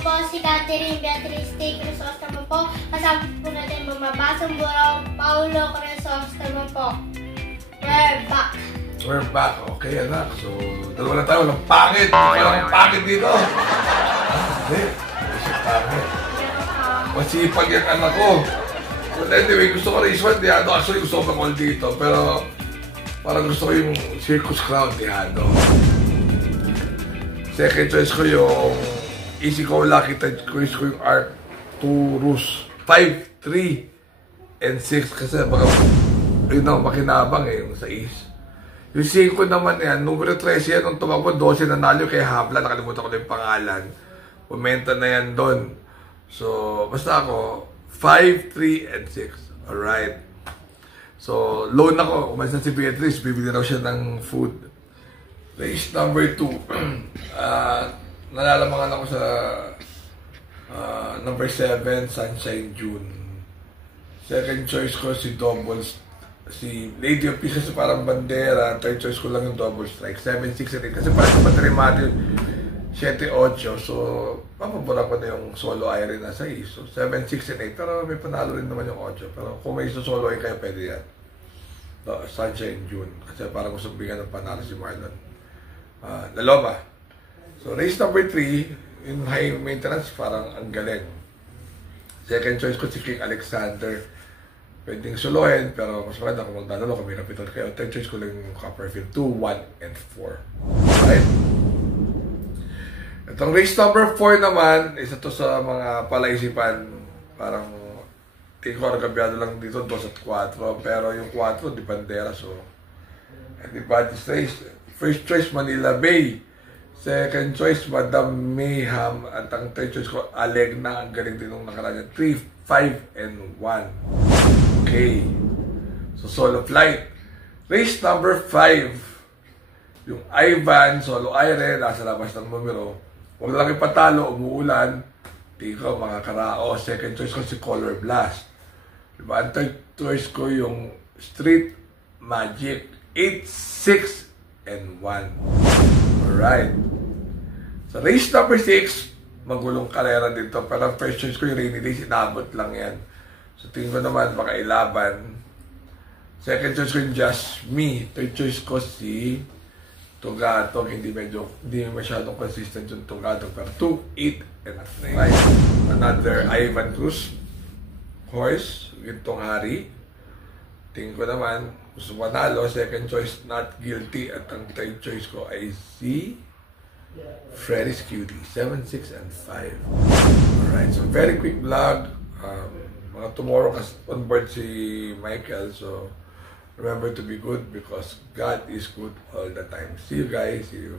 po si Catherine Beatriz T. Crisostomo po. Kasama po natin Mama Basong Buraw, Paulo Crisostomo po. We're back. We're back. Okay, anak. So, dalawa na tayo. Walang pangit. Walang pangit dito. Hindi. Hindi pangit. Masipag yung anak ko. But anyway, gusto ko race one. Actually, gusto ko pang dito. Pero, parang gusto ko yung circus crown ni Hado. Second choice ko yung Easy Go Lucky. Third choice ko yung Arcturus. 5, 3, and 6. Kasi baka, yun ako makinabang eh, yung 6. Yung 5 naman yan, numero 13 yan, nung tumakbo, 12 nanalo kay Habla, nakalimutan ko na yung pangalan. Pumenta na yan doon. So, basta ako, 5, 3, and 6. Alright. So, loan ako. Umalis na si Beatrice, bibili raw siya ng food. Race number 2. Nalalamangan ako sa number 7, Sunshine June. Second choice ko si Doubles. Si Lady of Peace kasi parang bandera. Third choice ko lang yung double strike. 7, 6, and 8. Kasi parang sa Patrimati 7, 8. So, papabura ko na yung solo iron na 6. So, 7, 6, and 8. Pero may panalo rin naman yung 8. Pero kung may solo ay kaya pwede yan. No, Sunshine June. Kasi parang gusto bigyan ng panalo si Marlon. Laloma. So, race number 3. In high maintenance, parang ang galing. Second choice ko si King Alexander. Pwedeng solohin, pero mas maganda kung magdadalo kami kapital kayo. Third choice ko lang yung Copperfield 2, 1, and 4. Right? Itong race number 4 naman, isa to sa mga palaisipan. Parang, tingin ko nagabyado lang dito, 2 at 4. Pero yung 4, di bandera. So, anybody's race. First choice, Manila Bay. Second choice, Madam Mayhem. At ang third choice ko, Alegna. Ang galing din nung nakaraan. 3, 5, and 1. Okay. So, solo flight. Race number 5. Yung Ivan, solo iron, nasa labas ng numero. Huwag lang ipatalo, umuulan. Tingin ko, mga karao. Second choice ko si Color Blast. Diba? Ang third choice ko yung Street Magic. 8, 6, and 1. Alright. So, race number 6. Magulong karera dito. Pero first choice ko yung Rainy Days, inabot lang yan. So, tingin ko naman, baka ilaban. Second choice ko yung Just Me. Third choice ko si Tugatog. Hindi masyadong consistent yung Tugatog. Pero 2, 8, and 9. Another Ivan Cruz. Horse. Gintong Hari. Tingin ko naman, gusto manalo. Second choice, Not Guilty. At ang third choice ko ay si Freddy's Cutie. 7, 6, and 5. Alright, so very quick vlog. Tomorrow on board si Michael, so remember to be good because God is good all the time. See you guys. See you.